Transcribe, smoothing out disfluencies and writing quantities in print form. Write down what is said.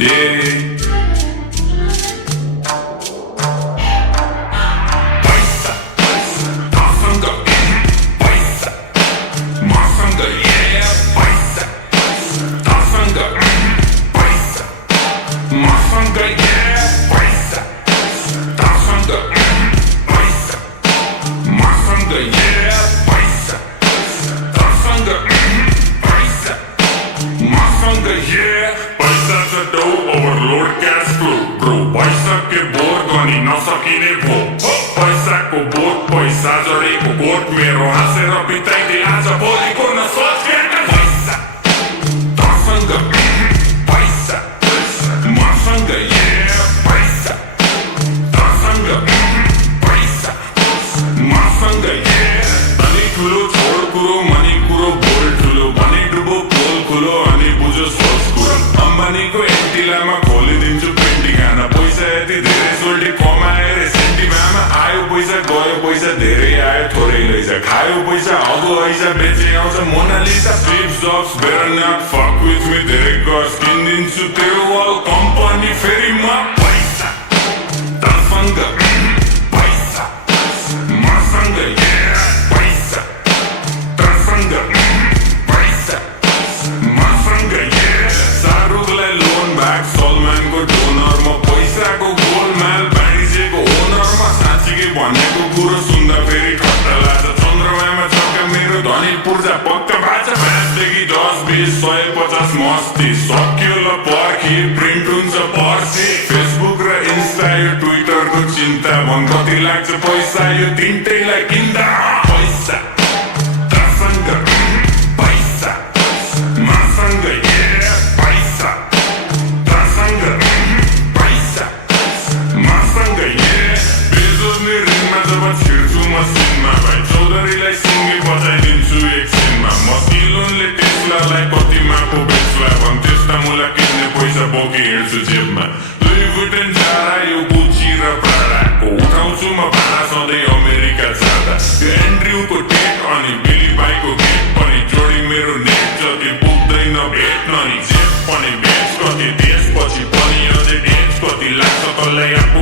Yeah. Overload cash flow, bro. पैसा के bore गनी नसकिने भो पैसाको बोट पैसा जडेको गोठ मेरो हाँसेर बिताइदे आज भोलिको नसोच केटा पैसा तसँग पैसा मसँग पैसा तसँग पैसा मसँग अनि ठुलो छोड कुरो मनी कुरो बोल ठुलो भने डुबो पोल खुलो अनि बुझो सोच कुरो अम्बानीको एन्टिलामा खोलिदिन्छु पेन्टिङ आना पैसा यति धेरै सोल्टी कमाएर सेन्टिमामा आयो पैसा गयो पैसा धेरै आयो थोरै लैजा खायो पैसा अगो ऐसा बेचे आउँछ मोनालिसा स्लिप जब्स better not fuck with me धेरै गस किनिदिन्छु तेरो वाल कम्पनी फेरि म पैसा तसँग पैसा मसँग पैसा तसँग पैसा मसँग शाहरुखलाई लोन ब्याग सलमानको डोनर म पैसाको गोलमाल बाँडिजेको ओनरमा साँच्चीकै भनेको कुरो सुन्दा फेरि ठट्टा लाग्छ चन्द्रमामा चक्का मेरो धनी पूर्जा पक्का बाचा 5देखि 10 20 150 मस्ती सक्यो ल पर्खी प्रिन्ट हुन्छ पर्सी फेसबुक र इन्स्टा यो ट्विटरको चिन्ता भन कति लाग्छ पैसा यो तिनटैलाई किन्दा पैसा तसँग पैसा मसँग पैसा तसँग पैसा मसँग बेजोर्ने रिङमा जब छिर्छु मसिनमा भाइ चौधरीलाई सिङ्गी बजाइदिन्छु एकछिनमा मसिलोनले टेस्लालाई कतिमा पो बेच्ला भन् त्यस्ता मुला किन्ने पैसा बोकी हिँड्छु जेबमा लुई भुटेन जारा यो गुची र प्राडाको उठाउँछु म भाडा सधैँ अमेरिका जाँदा यो एन्ड्रुको टेट अनि बिली बाईको गेट पनि जोडी मेरो नेट जति पुग्दैन भेट्न नि जेब पनि बेच कति त्यसपछि पनि अझै डेच कति लाग्छ तँलाई आफू